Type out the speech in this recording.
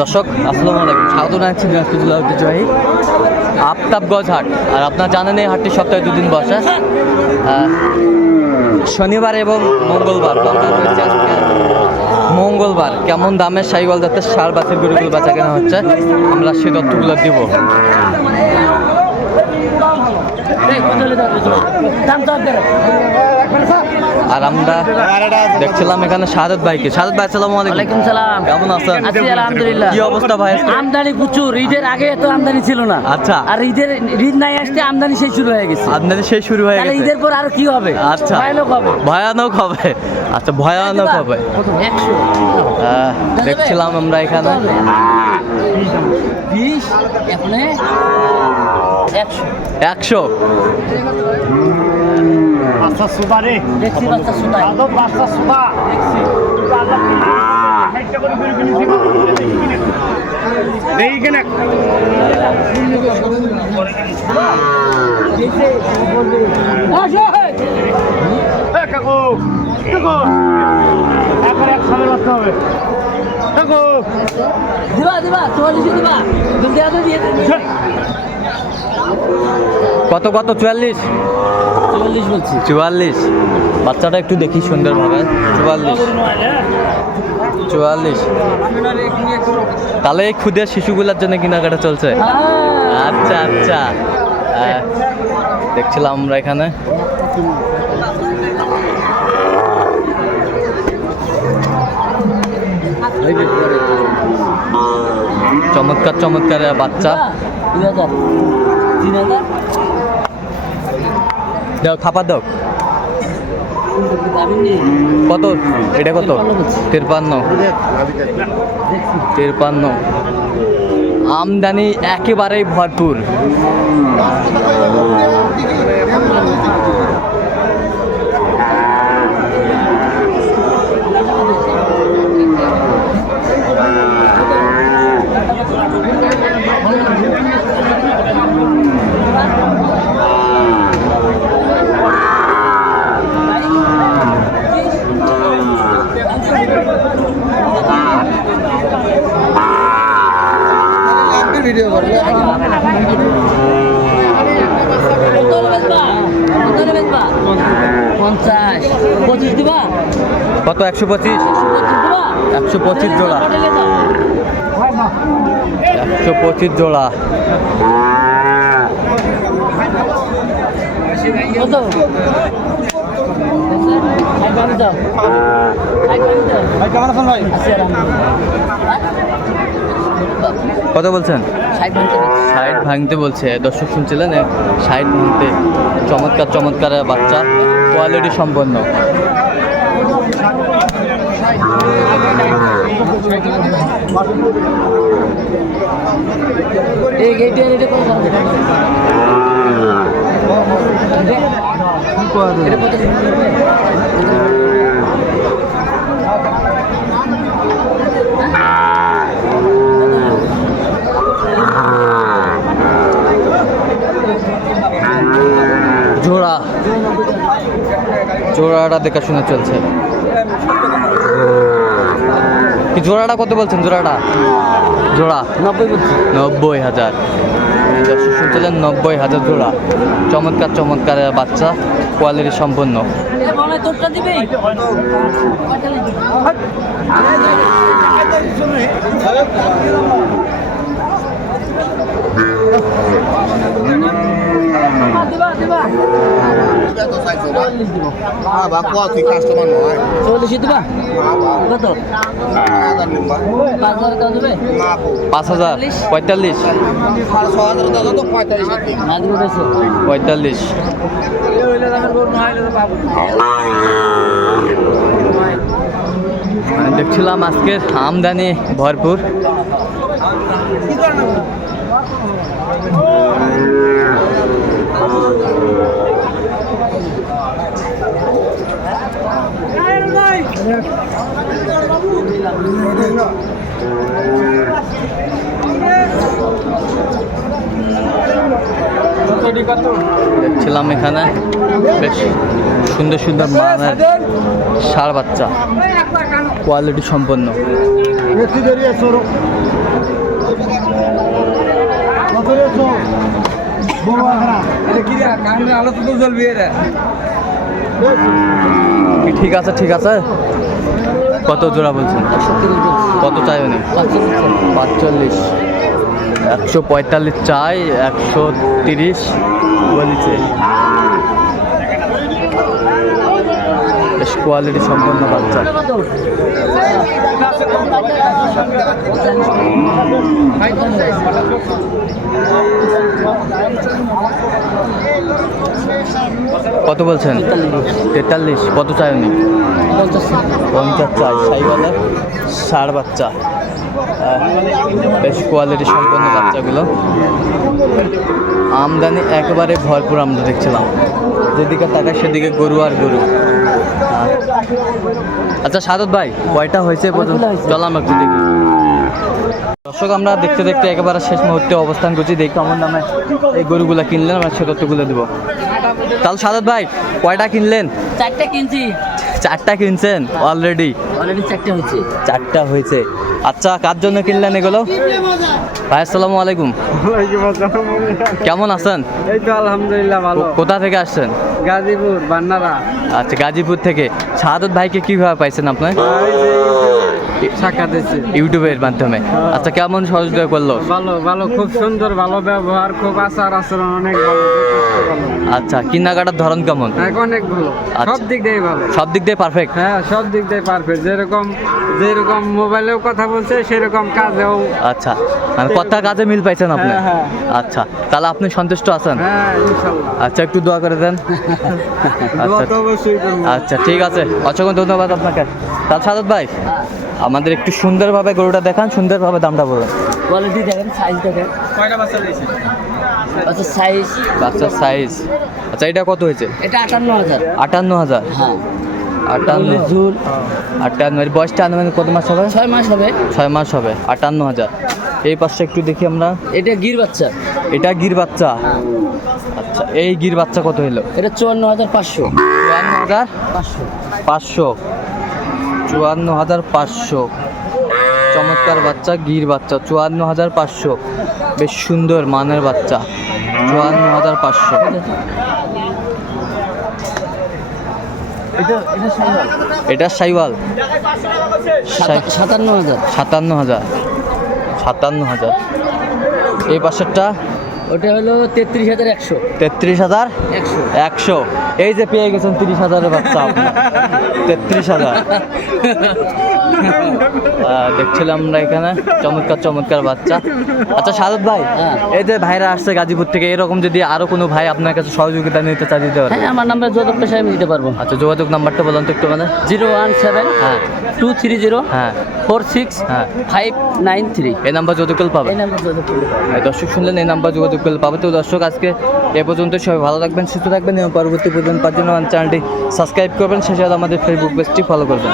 দর্শক, আসসালামু আলাইকুম। স্বাগত জানাচ্ছি দিনাজপুর জেলা ঐতিহ্যবাহী আফতাবগঞ্জ হাট। আর আপনার জানেন এই হাটটি সপ্তাহে দুদিন বসে। শনিবার এবং মঙ্গলবার। মঙ্গলবার। কেমন দামে সাইওয়াল যাতে সার বাতিল গরুগুলো বাঁচা কেনা হচ্ছে, আমরা সে তথ্যগুলো দিব। আর আমরা দেখছিলাম এখানে সাদত ভাইকে। সাদত ভাই আসসালামু আলাইকুম। সালাম। কেমন আছেন? আছি আলহামদুলিল্লাহ। কি অবস্থা ভাই আমদানি প্রচুর। ঈদের আগে এত আমদানি ছিল না। আচ্ছা। আর ঈদের ঈদ নাই আসতে আমদানি সেই শুরু হয়ে গেছে। আপনাদের সেই শুরু হয়ে গেছে। ঈদের পর আর কি হবে? আচ্ছা। ভয়ানক হবে। ভয়ানক হবে। আচ্ছা ভয়ানক হবে। দেখছিলাম আমরা এখানে। বিশ এখানে। একশো। একশো পাঁচটা সুবা রে। দেখছি বাচ্চা সুবা দেখছি করে করে কিনেছি দেখি কেন কাকু কাকু। একবার এক সামনে রাখতে হবে। কাকু। দিবা দিবা চুয়াল্লিশে দিবা। দিয়ে কত কত? চুয়াল্লিশ? চুয়াল্লিশ বলছি। চুয়াল্লিশ। বাচ্চাটা একটু দেখি সুন্দরভাবে। চুয়াল্লিশ। চুয়াল্লিশ। তাহলে এই ক্ষুদে শিশুগুলোর জন্য কেনাকাটা চলছে? আচ্ছা আচ্ছা। আহ, দেখছিলাম আমরা এখানে। চমৎকার চমৎকার বাচ্চা। দুই হাজার। তিন হাজার? দাও খাবার দাও। কত? এটা কত? তিরপান্ন। তিরপান্ন। আমদানি একেবারেই ভরপুর কত হলে বেচবা? কত হলে বেচবা? পঞ্চাশ। পঁচিশ দিবা? কত একশো পঁচিশ? একশো পঁচিশ জোড়া। হোটেলে যাও। একশো পঁচিশ জোড়া। কত? ভাই বাড়ি যাও ভাই কেমন আছেন ভাই? কত বলছেন? ষাট ভাঙতে বলছি। দর্শক শুনছিলেন ষাট ভাঙতে চমৎকার চমৎকার বাচ্চা। কোয়ালিটি সম্পন্ন। এটা কত দাম? এটা কত জোড়া জোড়াটা দেখাশোনা চলছে। কি জোড়াটা কত বলছেন? জোড়াটা? জোড়া? নব্বই বলছি। নব্বই হাজার। দর্শক শুনছিলেন নব্বই হাজার জোড়া। চমৎকার চমৎকার বাচ্চা কোয়ালিটি সম্পন্ন। দিবি দিবা দিবা চল্লিশ দিব চল্লিশে দিবা কত পাঁচ হাজার। পঁয়তাল্লিশ। পঁয়তাল্লিশ। দেখছিলাম আজকে আমদানি ভরপুর। দেখছিলাম এখানে। বেশ সুন্দর সুন্দর মানের ষাড় বাচ্চা। কোয়ালিটি সম্পন্ন। ঠিক আছে ঠিক আছে। কত জোড়া বলছেন? কত চাই উনি? পাঁচচল্লিশ। একশো পঁয়তাল্লিশ চাই, একশো তিরিশ বলছে কোয়ালিটি সম্পন্ন বাচ্চা। কত বলছেন? তেতাল্লিশ। কত চাই উনি? পঞ্চাশ চাই। সাইওয়ালা ষাড় বাচ্চা। বেশ কোয়ালিটি সম্পন্ন বাচ্চাগুলো। আমদানি একেবারে ভরপুর আমরা দেখছিলাম। যেদিকে তাকায় সেদিকে গরু আর গরু। আচ্ছা সাদত ভাই কয়টা হয়েছে চলাম একটু দেখি। দর্শক আমরা দেখতে দেখতে একেবারে শেষ মুহূর্তে অবস্থান করছি। দেখি আমার নামে এই গরুগুলো কিনলেন আমরা সে তথ্যগুলো দেবো। তাহলে সাদত ভাই কয়টা কিনলেন? চারটা কিনছি। চারটা কিনছেন? অলরেডি অলরেডি চারটা হয়েছে। চারটা হয়েছে। আচ্ছা কার জন্য কিনলেন এগুলো? ভাই, আসসালামু আলাইকুম। কেমন আছেন? এই তো আলহামদুলিল্লাহ ভালো কোথা থেকে আসছেন? গাজীপুর বান্নারা আচ্ছা গাজীপুর থেকে। শাহাদত ভাইকে কীভাবে পাইছেন আপনি? ইউটিউবের মাধ্যমে। আচ্ছা কেমন সহযোগিতা করল? ভালো ভালো, খুব সুন্দর, ভালো ব্যবহার, খুব আচার আচরণ অনেক ভালো। আচ্ছা কিনাকাটার ধরন কেমন? হ্যাঁ, অনেক ভালো। আচ্ছা। সব দিক দিয়ে ভালো। সব দিক দিয়ে পারফেক্ট হ্যাঁ সব দিক দিয়ে পারফেক্ট যেরকম যেরকম মোবাইলেও কথা বলছে সেরকম কাজেও আচ্ছা মানে কথা কাজে মিল পাইছেন আপনি? হ্যাঁ, হ্যাঁ। আচ্ছা তাহলে আপনি সন্তুষ্ট আছেন? হ্যাঁ আচ্ছা একটু দোয়া করে দেন। দোয়া আচ্ছা তো অবশ্যই করব। আচ্ছা ঠিক আছে। অসংখ্য ধন্যবাদ আপনাকে। তাহলে সাদত ভাই আমাদের একটু সুন্দরভাবে গরুটা দেখান সুন্দরভাবে দামটা বলুন। কোয়ালিটি দেখেন সাইজ দেখেন। কয়টা বাচ্চা দিয়েছে আচ্ছা সাইজ বাচ্চার সাইজ আচ্ছা এটা কত হয়েছে? এটা আটান্ন হাজার। আটান্ন হাজার? হ্যাঁ। আটান্ন। ঝুল আটান্ন। বয়সটা আনুমানিক কত মাস হবে? ছয় মাস হবে। ছয় মাস হবে। আটান্ন হাজার। এই পাশে একটু দেখি আমরা। এটা গির বাচ্চা। এটা গির বাচ্চা। আচ্ছা এই গির বাচ্চা কত হলো? এটা চুয়ান্ন হাজার পাঁচশো। চুয়ান্ন হাজার পাঁচশো। পাঁচশো। চুয়ান্ন হাজার পাঁচশো। চমৎকার বাচ্চা গির বাচ্চা চুয়ান্ন হাজার পাঁচশো। বেশ সুন্দর মানের বাচ্চা চুয়ান্ন হাজার পাঁচশো। এটা সাইওয়াল? সাতান্ন হাজার সাতান্ন হাজার সাতান্ন হাজার এই পাশেরটা? ওটা হলো তেত্রিশ হাজার একশো। তেত্রিশ হাজার? একশো। এই যে পেয়ে গেছেন তিরিশ হাজারের বাচ্চা তেত্রিশ হাজার। দেখছিলাম আমরা এখানে। চমৎকার চমৎকার বাচ্চা। আচ্ছা সাদত ভাই হ্যাঁ। এই যে ভাইরা আসছে গাজীপুর থেকে এরকম যদি আরও কোনো ভাই আপনার কাছে সহযোগিতা নিতে চাই দিতে পারে? হ্যাঁ আমার নাম্বার যোগাযোগ পেশায় আমি দিতে পারব। আচ্ছা যোগাযোগ নাম্বারটা বলুন তো একটু মানে। জিরো ওয়ান সেভেন হ্যাঁ। টু থ্রি জিরো হ্যাঁ। ফোর সিক্স হ্যাঁ। Five nine three. এই নাম্বার যোগাযোগ করলে পাবে? এই নাম্বার যোগাযোগ করলে পারব। হ্যাঁ, দর্শক শুনলেন এই নাম্বার যোগাযোগ করলে পাবে। তো দর্শক আজকে এ পর্যন্ত সবাই ভালো থাকবেন সুস্থ থাকবেন এবং পরবর্তী পর্যন্ত পাঁচজন চ্যানেলটি সাবস্ক্রাইব করবেন। সেই সাথে আমাদের ফেসবুক পেজটি ফলো করবেন।